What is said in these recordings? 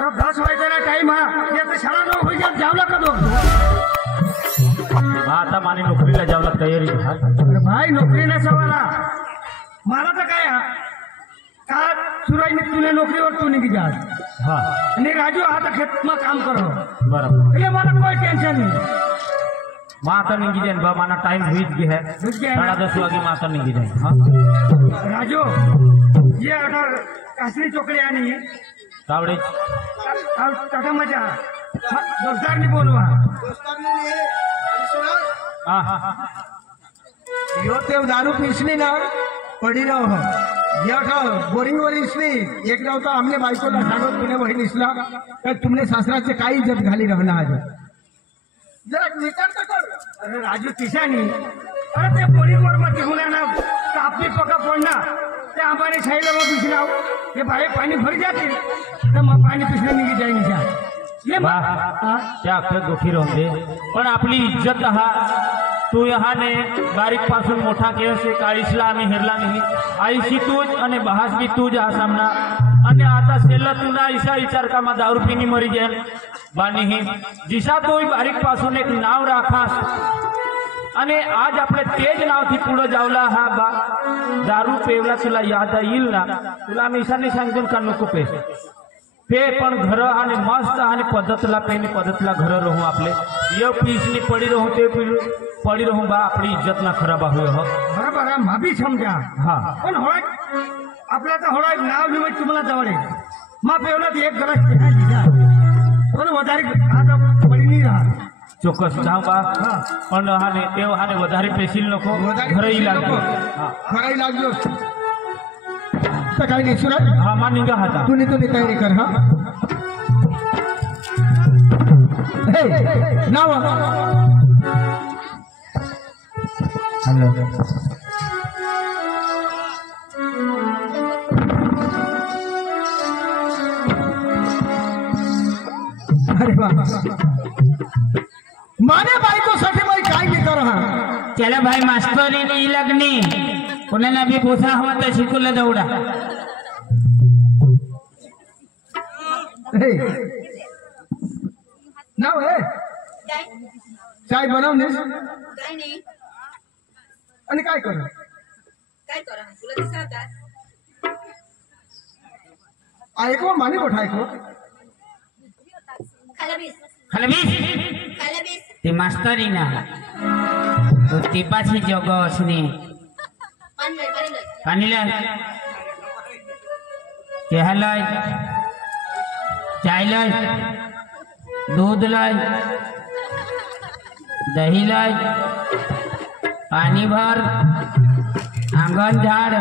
तर 10 वाजेला टाइम हा यात शाळा न होई जात जावला का दोघ आता माने नोकरीला जावला तयारी झाली अरे भाई नोकरी नाही सवाला मला तर काय का सुराई ने तुने नौकरीवर तू निघी जा हाँ आणि राजू आता खेत में काम करो बराबर એટલે मला कोई टेंशन नहीं माता निघी जाए बा माना टाइम हुई गया है हुई गया है। 10:30 वागे माता निघी जाए हाँ राजू ये अगर कासरी चोकड़ी आनी तावड़े टाटा मजा दोस्तार नहीं बोलवा हाँ हाँ हाँ यो ते दारू पिसली ना पडी राव हो बोरिंग वर इसली एक नव्हता हमने बायकोला सांगत पुणे बहीण इसला तर तुमने सासराचे काही इज्जत घाली राहणार आज जरा विचार तर कर अरे राजू किशानी अरे ते पोरीवर मग घेऊन ना कापी पका पडणार ते आम्हाने शाहीला मग पिसला ते भाई पाणी भर जाते तर मग पाणी पिसलं निघी जाईल निशा ये त्या आपल्या दुखी राहते पण आपली इज्जत हा तू यहाँ ने बारीक पासून मोठा केस से काळीसला आम्ही हेरला नाही आईशी तूच आणि बहास बी तूच हा सामना आणि आता सेला तुला ऐसा विचार का मा दारू पिनी मरी जाईल बानी ही दिशा तो बारीक पासून एक नाव राखास आणि आज आपले तेज नाव थी पुढे जावला हा बा दारू पेवला तुला याद येईल ना तुला आम्ही ईशाने सांगून का नको पे पण घर आणि मस्त आणि पद्धतला पेनी पद्धतला घर रहू आपले ये पीसनी पड़ी रहू ते पड़ी रहू बा अपनी इज्जत ना खराब हुए हो बरोबर आहे माफी समजा हाँ पण होय आपला तर होय नाव लिवाय तुम्हाला जवळ मा पेवला एक गलास चहा दिला पण वधारे आता पडी नाही राहा चोक्कस जाऊ बा पण हाने तेव हाने वधारे पेशील नको घरही लागतो खराई लागलो तर काही नाही सुरत हा मा निघा हाता तुम्ही तयारी कर हा हे नाव हॅलो अरे वा माने बायकोसाठी बाई काय नाही कर हा चला भाई मास्तरी नहीं लगनी उन्हें भी पूछा हुआ तो शिकुल दौड़ा हे नाव हे चाय बनवलीस काय नाही आणि काय कर काय करा तुला दिसत आहे ऐकवा माने मोठा ऐकवा खलबीस ती मास्तरी ना तो टिपाची जग असणे पाणी लाय चहा लाय चाय लाय दूध लाय दही लाय पानी भर आंगन झाड़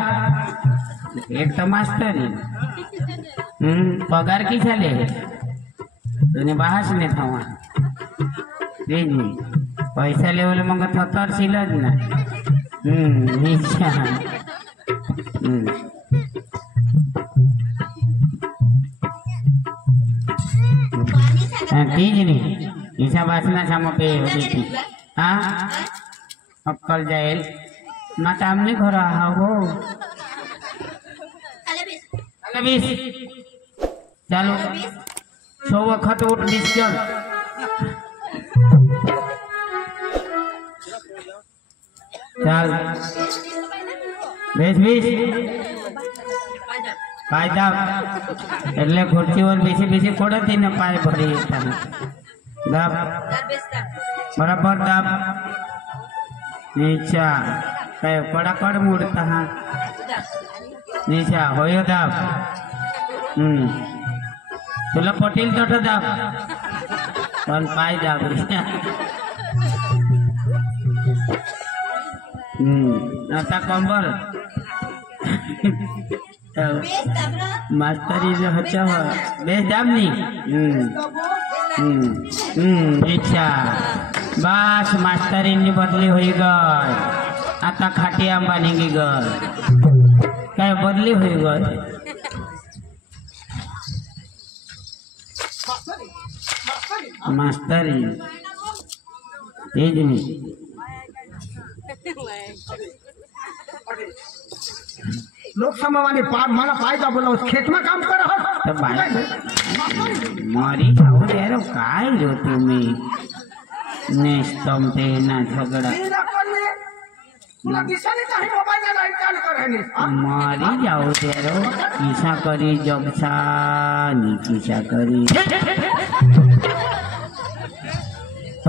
एक तो मास्तरी पगार की झाले तूने बाहर ने था पैसा लेवल मग थतर सिलज ना तीज नहीं ईसा वासना सामो पे होती थी हाँ अक्कल जाएल माता हमने घर आ हो चलो 100 वक्त उठ बीस चल चल बीस पाय दाब એટલે ખુરશીवर બેસી બેસી કોડતી ને પાય ભરી દાબ બરાબર દાબ નીચા કઈ કડાકડ મૂડતા હા નીચા હોયો દાબ तुला पटेल तट दाब पण पाय दाब आता कंबर मास्तरी जो हच्चा हो बेस दाब नहीं अच्छा बस मास्तरी बदली हुई गई आता खाटी अंबानी की गई क्या बदली हुई गई मास्तरी तेज नहीं लोकसभा वाले मला पाय दाबवला खेत में काम कर तो भाई मरी जाऊ दे रे काय रो तुम्ही नेस्तम ते ना झगडा मी दाखवली. तुला दिसायला नाही मोबाईलला लाईट चालू करायली. हा? मरी जाऊ दे रो किसा करी जगसा नी किसा करी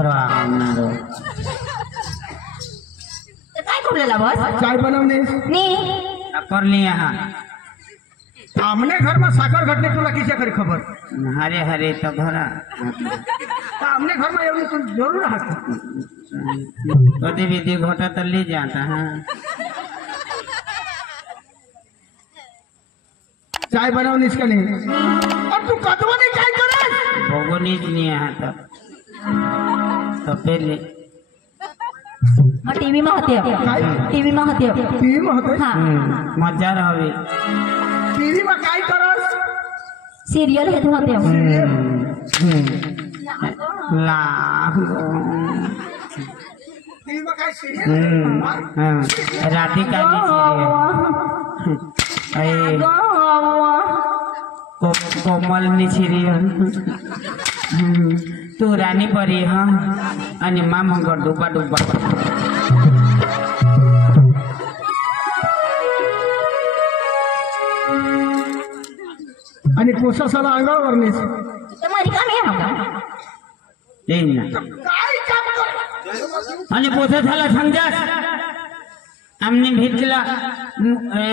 रावणारो तर काय करूला बस चाय बनवणे मी कर लिया हा आमने घर में साकर घटने तुला किसे करी खबर हरे हरे तो घरा तो आमने घर में एवढी तू जरूर राहत गतिविधि घोटा तो ले जाता है चाय बनवणे इसका नहीं और तू कदवा नहीं चाय करे भोगोनीच नहीं आता तो पहले टीव्ही में होते काय टीव्ही में होते टीवी में होते हाँ मजा रहे टीवी में काय करस सिरियल हे होते टीवी में काय सीरियल राधिका कोमल नी सीरियल तू रानी परी हाँ आणि मा मंगळ डुबा डुबा आणि कोसासाला अंगावर नेस तुम्हारी काम है हम येईन ना काय काम कर आणि पोथा झाला समजास आमने भेटला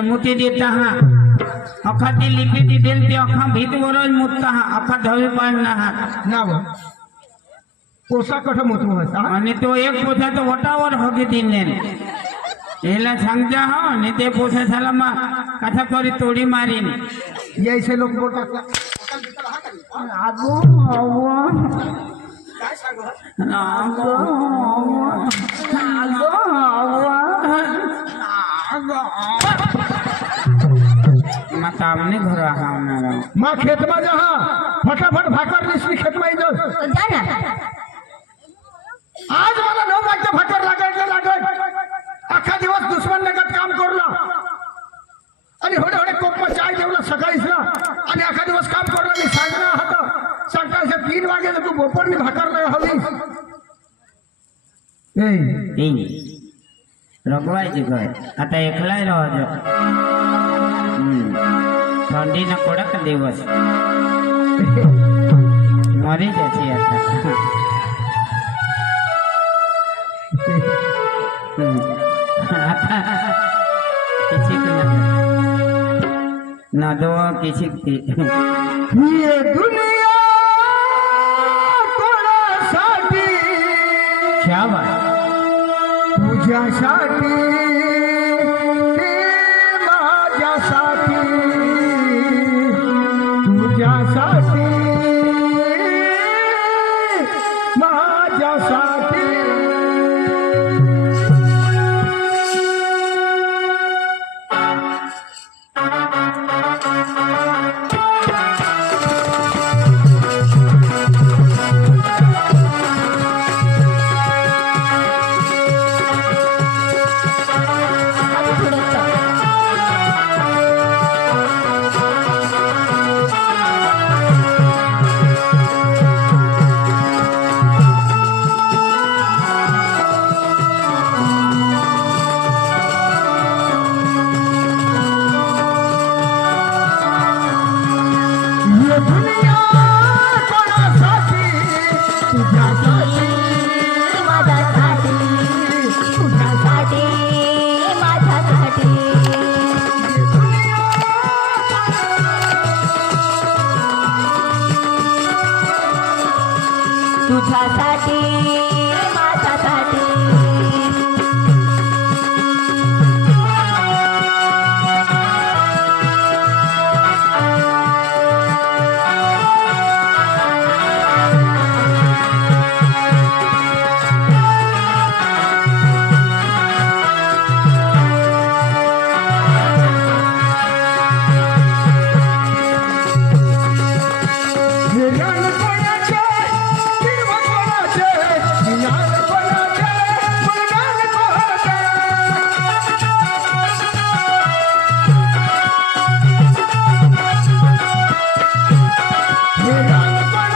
मुती देता हा अखा ती लिपी ती देल ते अखा भीत वरोज मुतता हा अखा धवे पाडना हा नाव कोसा कठ मोतू असा आणि तो एक पोथा तो वटावर हगे दिने एला सांगता हा आणि ते पोथा झाला मा कथा करी तोडी मारीन यायचे लोक बोलतात आगो मत आमने घर आहावणार माँ खेत में जहा फटाफट भाकर निसली खेत में इधर जा ना आज मला 9 वाजता भाकर लागत अख्खा दिवस दुश्मन लगत काम करला आणि होडे होडे कोप में चाय जेवला सकाळीच ना आणि अख्खा दिवस काम करला आणि सांगना होता सकाळचे 3 वाजे तू बपोरनी भाकर नाही हवी रगवायची काय आता एकलाय राहायचं थंडीना कडक दिवस मरी जायची आता आता किसी न दो किसी ये दुनिया कोणासाठी क्या बात तुझ्यासाठी माझ्यासाठी तुझ्यासाठी माझ्यासाठी तुझ्यासाठी माझ्यासाठी Yeah.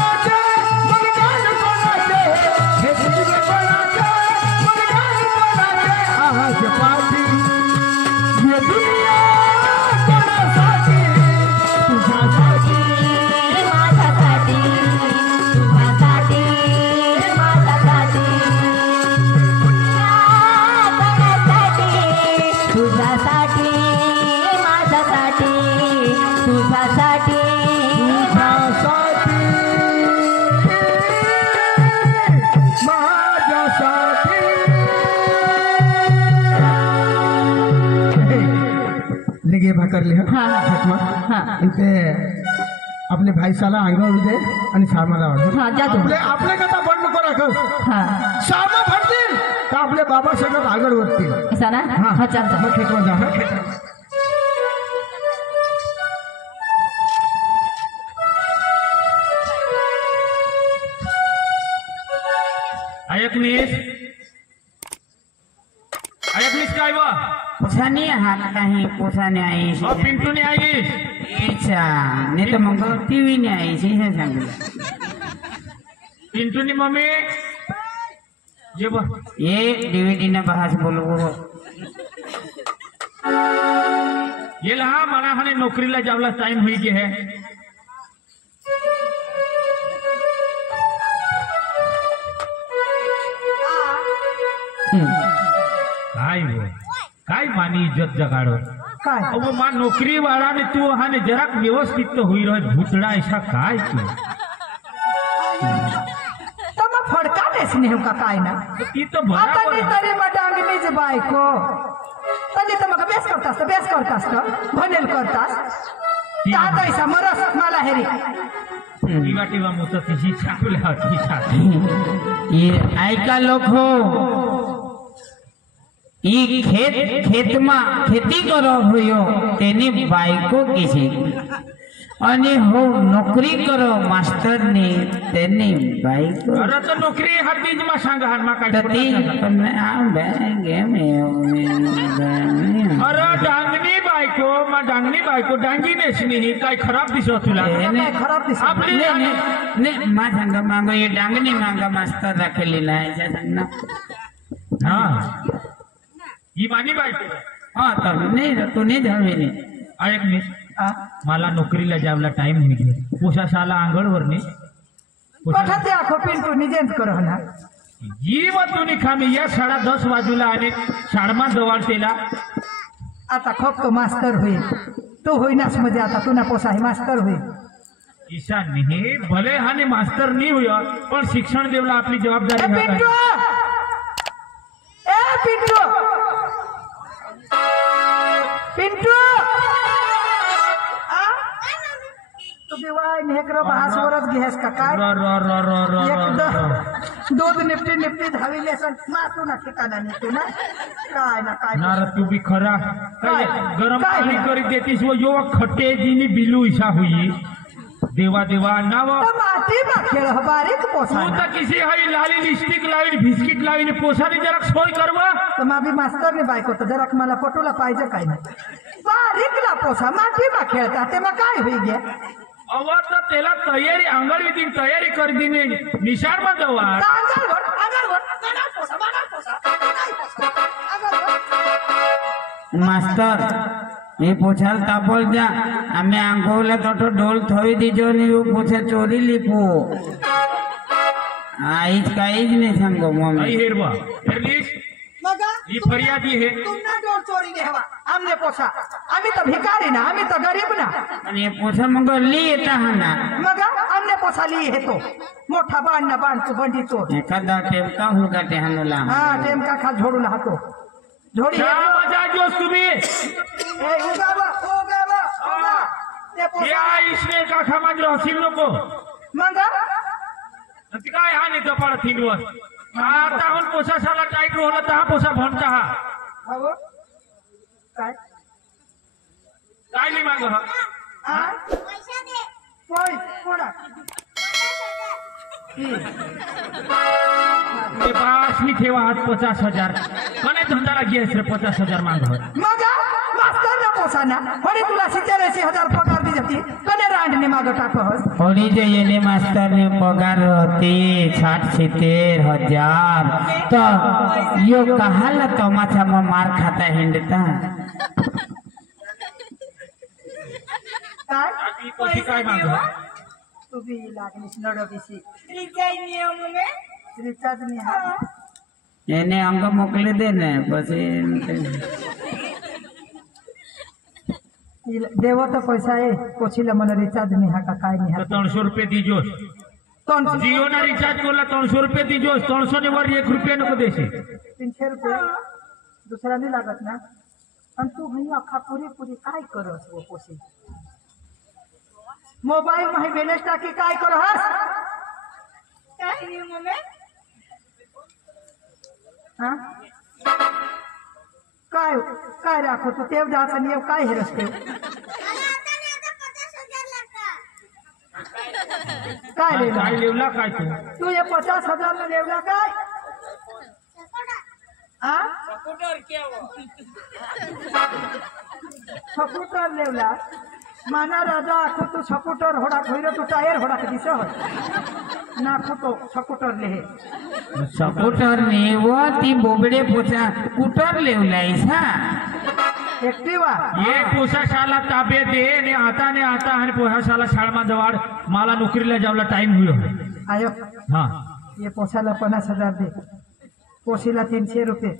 कर ली हाँ हाँ इथे आपले भाई साला अंगावर दे आणि सामाला वाढ हाँ जा तू आपले कथा बंद नको राखस हाँ सामा भरतील तर आपले बाबा सगळं आगळ वरतील ऐसा ना हाँ चल चल मग खेतवा जा हं, खेतवा. ऐकलीस काय बा पोसाने हात काही पोसाने आई पिंटू ने आईस अच्छा नाही तर मग टीव्ही ने आई हे सांगितलं पिंटू नी मम्मी जे बा ये डीवीडी ने बहास बोलवो ये लहा मला हाने नोकरीला जावला टाइम हुई के है काय हो काय मानी इज्जत जगाडो काय अब मा नोकरी वाला ने तू हाने जराक व्यवस्थित तो हुई रह भूतड़ा ऐसा काय तू तर मग फडकाटेच नेऊ का काय ना ती तो आता बराबर नी तरी मग डांगणीच बायको तरी तर मग बेस करतास भनेल करतास ता तैसा मरस मला हेरी टीवा टीवा मुत तिची छापल्या होती छाप ये ऐका लोक हो ई खेत में खेती करो हुयो तेनी बायको किसी आणि हो नोकरी करो मास्टर ने तेनी बायको अरे तो नोकरी हतीज मा सांग हान मा काय तती पण आ बॅगे में अरे डांगनी बायको डांगी नेसनी ही काय खराब दिसत तुला खराब दिसत आपली ने मा सांग मागो ये डांगनी मांगा मास्टर राखेली नाही सांग ना हाँ ही मानी बायको हाँ तर नाही तू नाही जावे ऐक नी मला नोकरीला जावला टाइम होई गे पोसा साला आंगळवर नी कठा ते आखो पिंटू निजेंच करो ना जी वतुनी खामी या 10:30 वाजूला आणि शाळमा दवाळतेला आता खोप तो मास्टर होईल तू होईनास म्हणजे आता तुना पोसा मास्टर होईल ईशा नाही भले हाने मास्टर नहीं हुआ पण शिक्षण देवला आपली जबाबदारी ए पिंटू ए पिंटू पिंटू तू बिवाय नेकर बहासवरच घेस का काय र र र र र र एकदम दूध निपटी धाविले सन मातू ना ठिकाणा नाही तू ना काय नार तू भी खरा काय गरम काय पाणी ना? करी देतीस वो यो खट्टे जीनी बिलू ईशा हुई देवा देवा नाव तर माती मा खेळ हो बारीक पोसा तू तर किसी हई लाली लिपस्टिक लावी बिस्किट लावी पोसाने जरा सोय करवा तर मा बी मास्तर ने बायको तर जरा मला पटूला पाहिजे काय नाही बारीकला पोसा माती मा खेळता ते मग काय होई गे अवा तर त्याला तयारी आंगळ दिन तयारी कर दिने निशार मा दवा मास्टर ये पोछाल तापल जा आम्ही आंघोला तो ढोल थोई दीजो नी वो पोछा चोरी लिपो आईच काहीच नाही सांगो मम्मी आई हेरवा हेरलीस मग ही फरियादी है तुमना डोर चोरी घ्यावा आमने पोसा आम्ही तर भिकारी ना आम्ही तर गरीब ना आणि पोछा मग ली येता हा ना मग आमने पोसा ली हे तो मोठा बाण ना बाण तू बंडी चोर एखादा टेमका हुलका टेहानला हा टेम का खा झोडून हातो झोडी क्या मजा जोश तुम्ही ए उगा ते पोसा या इसने का खमाज रहसील नको मग ती काय हा नाही कपाळ थिंगवर आता हून पोसा साला टाईट रोहला तहा पोसा भणता हा हो काय काय नाही माग आ पोय पोडा ते बासनी ठेवा हात 50,000 कने धंदाला गेस रे 50,000 माग मग मास्तर ना पोसा ना म्हणे तुला 87,000 पगार दी जाती कने रांडने माग टाकहस होली जे येणे मास्टर ने पगार होती 60-70,000 तो यो कहाला तमाचा में मार खाता हिंडता काय आधी कोठी काय माग तू बी लागलीस नडबीसी रिचार्ज नाही એને અંગ મોકલી દે ને પછી देव तर पैसा आहे कोचीला मला रिचार्ज नाही हा का काय नाही तो 300 रुपये दीजोस हा जियो ना रिचार्ज कोला 300 रुपये दीजोस 300 ने वर 1 रुपया नको देशी 300 रुपये दुसरा नाही लागत ना आणि तू भाई अख्खा पुरी काय करस वो पोसे मोबाईल माही बेलेस टाकी काय करस काय रे मम्मी हा काय काय राखो तू तेव जायचं नेव काय हे रस्ते काय रे काय लिवला काय तू तू ये 50,000 में लेवला काय हा सपुटर लेवला माना राजा आखो तू सपुटर होडा खैर तू टायर होडा दिस ना तो सपुटर ले सपोर्टर ने वो ती बोबडे पोचा कुटर लेवलायसा एक्टिवा ये पोषा शाला ताबे दे ने आता आणि पोषा शाला शाळमा जवळ मला नोकरीला जावला टाइम हुयो आयो हा ये पोसाला 50,000 दे पोशीला 300 रुपये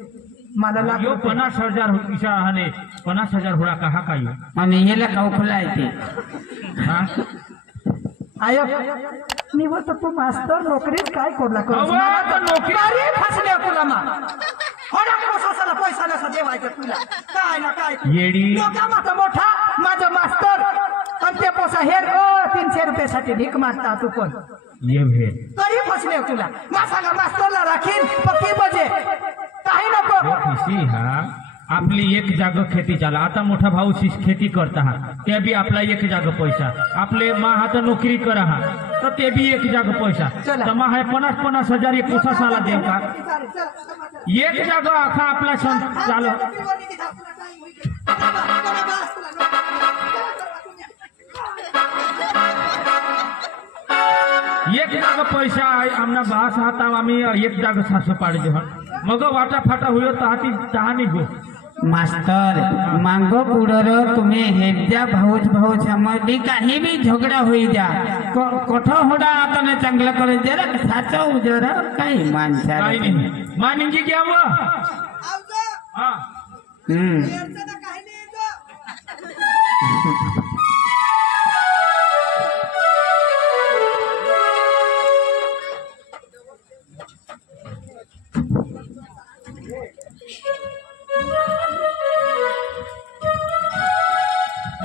मला लाख यो रुपये 50,000 ईशा हाने 50,000 हुडा कहा काय आणि हेला कौखलाय ते हा आयो मी बोलतो तू मास्तर नोकरीत काय करला अहो, आता नोकरी- अरे फसले तुला मा होडा पोसाला पैसा नसा देवायचा तुला काय ना काय येडी. लोकांचा मोठा माझा मास्तर आणि ते पोसा हेर 300 रुपयासाठी भीक मागता तू पण ये भे तरी फसले तुला मासाला मास्तरला राखीन पक्की बजे काही नको खुशी हा आपली एक जाग खेती चाला आता मोठा भाऊ खेती करता हा ते बी आपला एक जाग पैसा आपले मा हात नोकरी करा हा तर ते बी एक जाग पैसा चला. तर मा है 50,000 एक पोसा साला देव का एक जाग आखा आपला सण चाल एक जाग पैसा आहे आमना बास हाता आम्ही एक जाग सासू पाडजे मग वाटा फाटा हुयो तहाती तहानी गो मास्तर मांगो पुढर तुम्ही हेद्या भाऊच मध्ये काही बी झगडा होई द्या कोठं होडा आता नाही चांगलं करे जरा साचव जरा काही माणसा काही नाही मानिंगी घ्या मग हा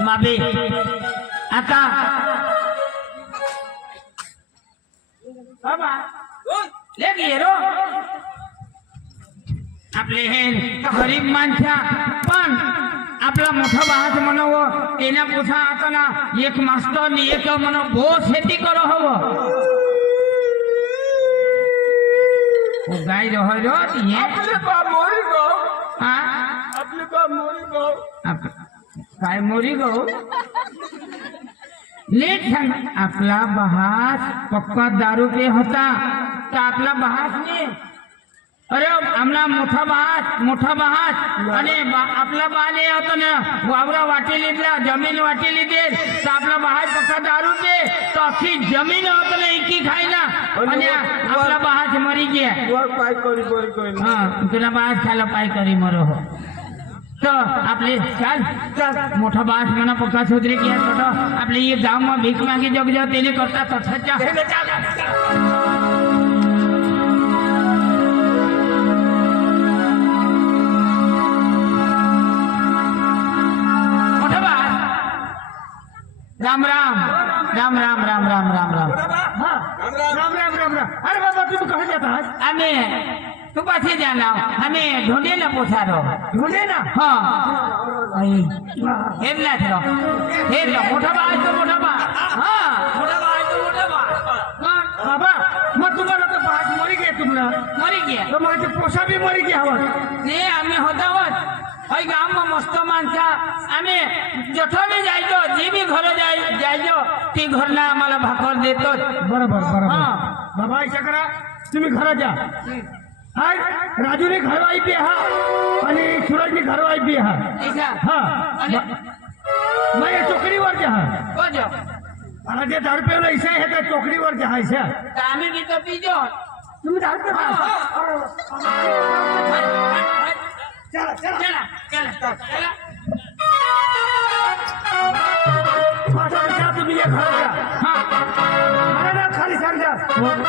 माबे आता बाबा ले गेलो आपले हे गरीब माणसा पण आपला मोठा भात म्हणावं तेना पुसा आता ना एक मास्टर नि एक म्हणा भो शेती करो हवं गाय रहो ये आपले बा मोरी गो हा आपले बा मोरी गो काय मोरी गो नीट सांग आपला बहास पक्का दारू पे होता तर आपला बहास ने अरे आमला मोठा बहास आणि आपला बाने होता ना वावरा वाटी लिहिला जमीन वाटी लिहिते तर आपला बहास पक्का दारू पे तो अख्खी जमीन होत ना एकी खायला आणि आपला बहास मरी गया पाय करी हा तुला बहास खायला पाय करी मरो हो तो आपले चाल मोठा बास म्हणा पक्का सोदरे किया छोटा आपले ये गांव में भीख मांगी जग जाओ तेने करता तथा मोठा बास राम राम राम राम राम राम राम राम राम अरे बाबा तुम कहाँ जाता है हमें तू पाछे जाना हमें ढूंढे ना पोछा रहो ढूंढे ना हाँ हेरला थो हेरला मोठा बाज तो मोठा बाज हाँ मोठा बाज तो मोठा बाज बाबा मग तुम्हाला तर पाच मरी गे तुम्हाला मरी गया तर माझे पोसा बी मरी गे हवा ते आम्ही होता होत हय गाव में मस्त माणसा आम्ही जठोने जायचो जी बी घर जायचो ती घरला आम्हाला भाकर देतो बरोबर हाँ बाबा ऐसा करा तुम्ही घरात जा हाय राजूने घरवाई बी हा आणि सूरजनी घरवाई बी हा ऐसा हा आणि मग या चोकडीवर जा को जो मला ते दारू पेवलं ऐसा आहे त्या चोकडीवर जा ऐसा आम्ही बी तो पीजो तुम्ही दारू पेवला चला चला चला चला चला मास्टर जा तुम्ही या घरात जा हाँ मला ना खाली सांग जा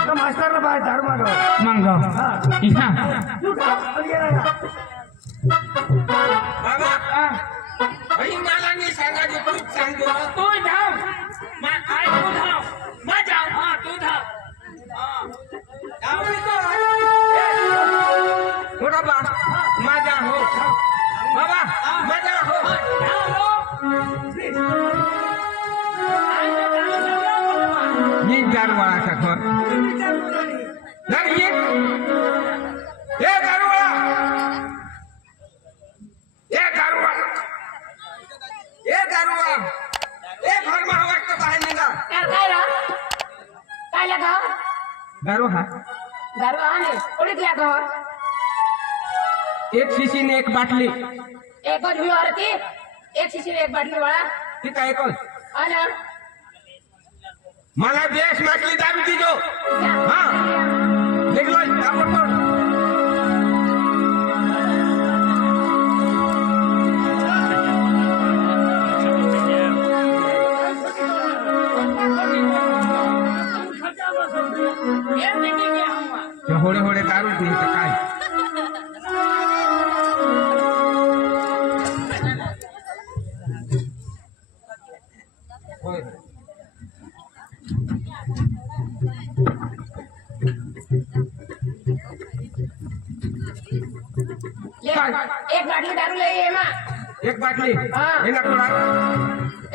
तर मास्टरला बाहेर दारू मागव मंगो हा इहा तू जा, आणि ये ना. बाबा भाई मला नाही सांगायचे तूच सांगतो तू धाव आई तू धाव मैं जाऊ हाँ तू धाव थोड़ा बा मजा हो बाबा मजा हो ये दारुवाळा का घर लग ये दारुवाळा ये घर में हवा के बाहर निकाल काय लगा दारू हा दारू आणे उडीत लगा एक शीशी ने एक बाटली एक हुई औरती एक शीशी एक बाटली वाला ठीक आहे एकच आना मला बेस मासली दारू दीजो हाँ देख लो ताबड़तोड़ होडे होडे दारू दी तर काय होय. एक बाटली दारू ले एमा एक बाटली हाँ. एना थोड़ा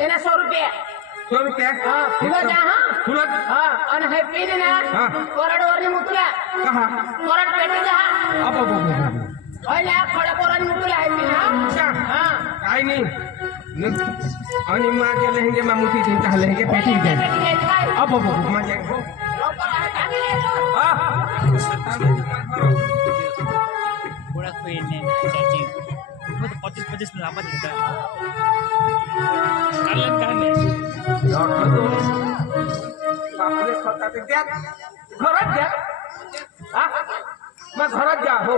एना 100 रुपया 100 रुपया हाँ फुला जा हाँ फुलत हाँ आणि हे पीने ना हाँ. कोरडवरनी मुतला कहा कोरड पेटी जा अब ओला खडा कोरड मुतला आहे पीना अच्छा हाँ काय नाही आणि माझ्या लहंगे में मोती चिंता लहंगे पेटी दे अब माझ्या थोड़ा कोई नहीं चाची वो तो 25 लाभ देता है कलन करने बापले स्वतः ते द्या घरात द्या हा मग घरात द्या हो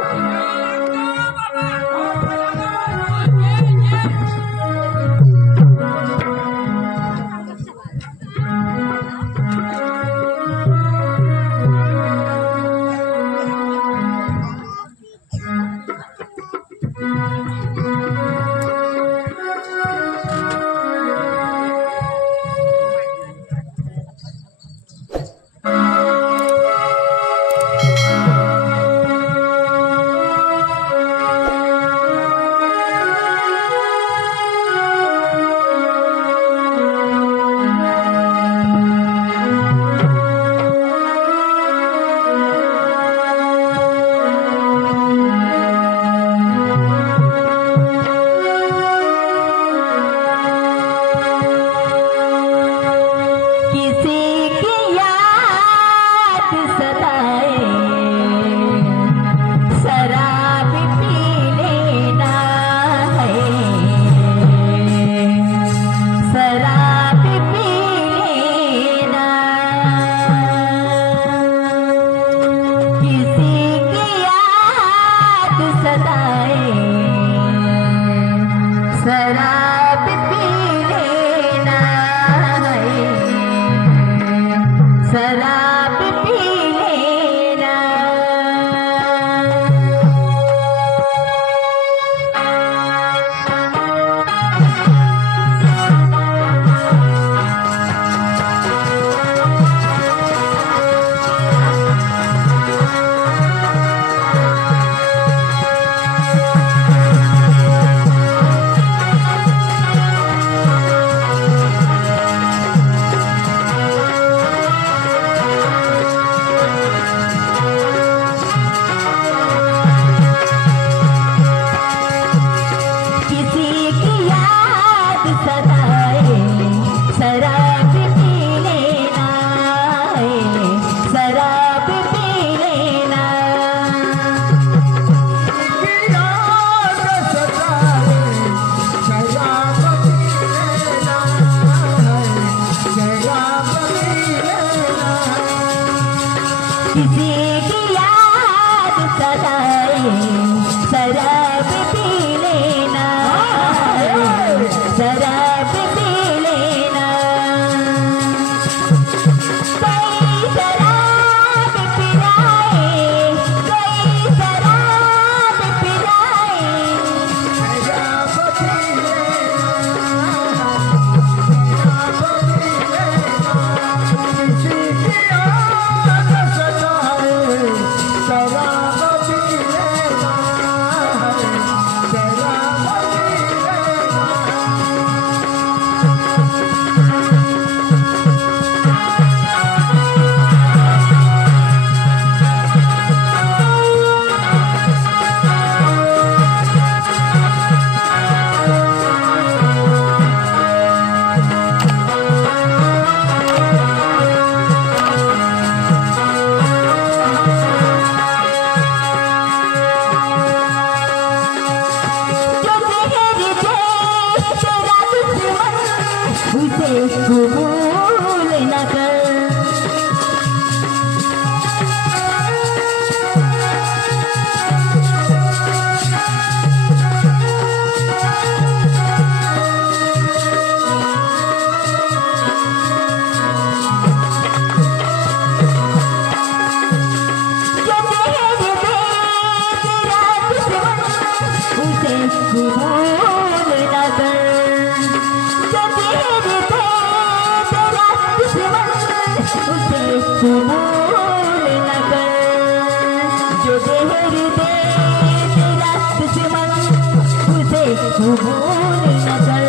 भूल न कर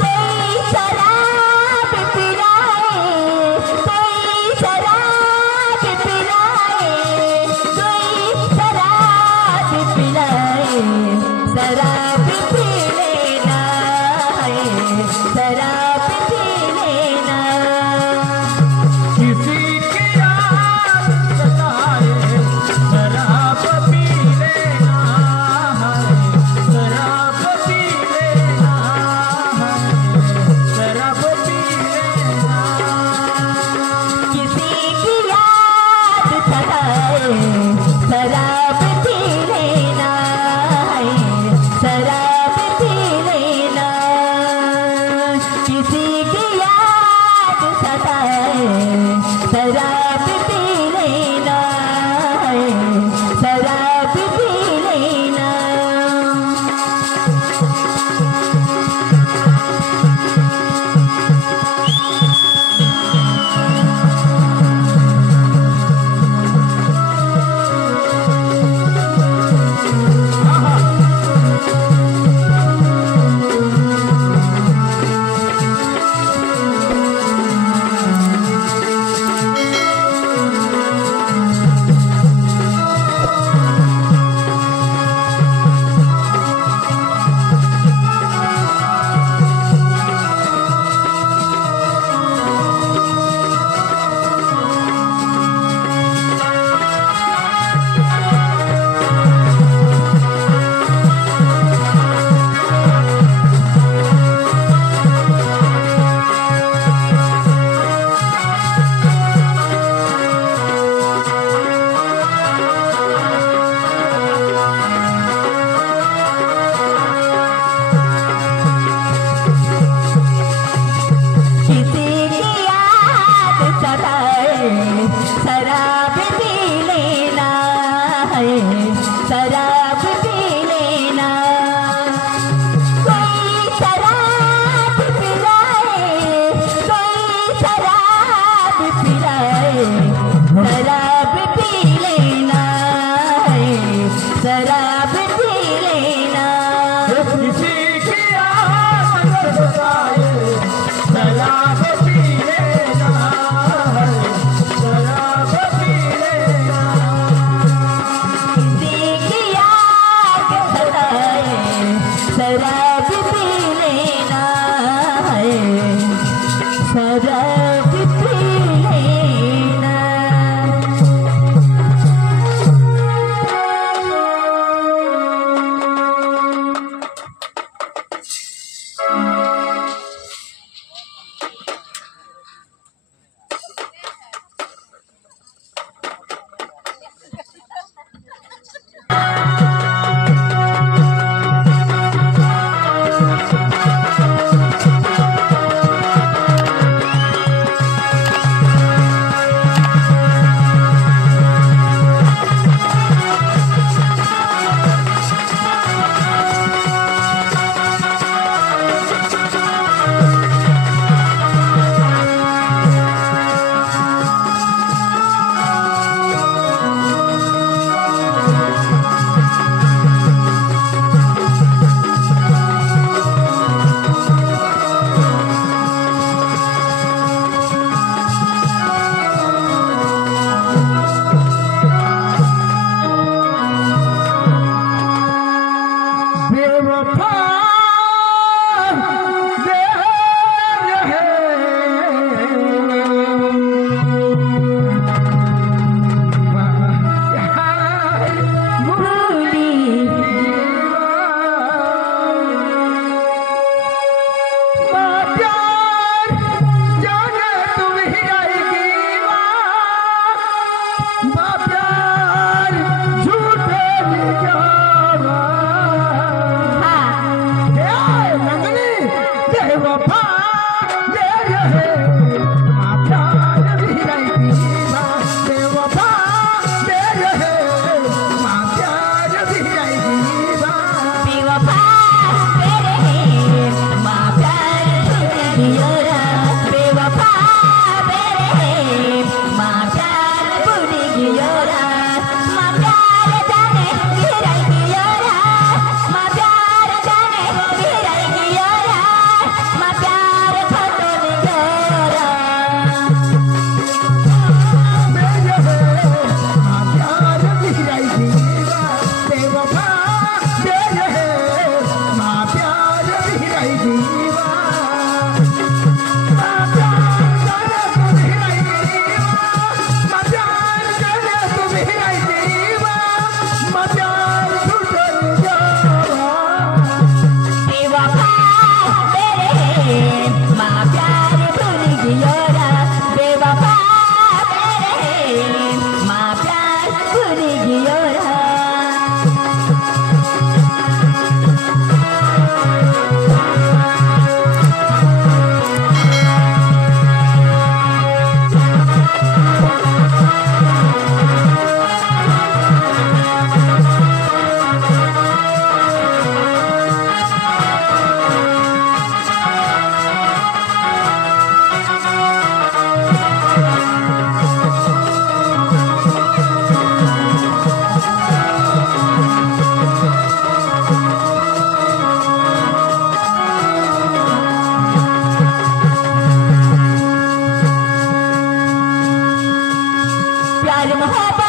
कोई शराब पिलाए कोई शराब पिलाए कोई शराब पिलाए शराब पी लेना है शराब पी लेना किसी की याद सताए शराब पी लेना है शराब पी लेना है शराब पी लेना किसी की याद सताए शराब पी लेना है शराब पी लेना किसी की याद सताए शराब पी लेना है शराब पी लेना किसी की याद सताए शराब पी लेना है शराब पी लेना कोई शराब पिलाए कोई शराब पिलाए शराब पी लेना है शराब पी लेना किसी की याद सताए शराब पी लेना है शराब पी लेना किसी की याद सताए शराब पी लेना है शराब पी लेना प्यार मोहब्बत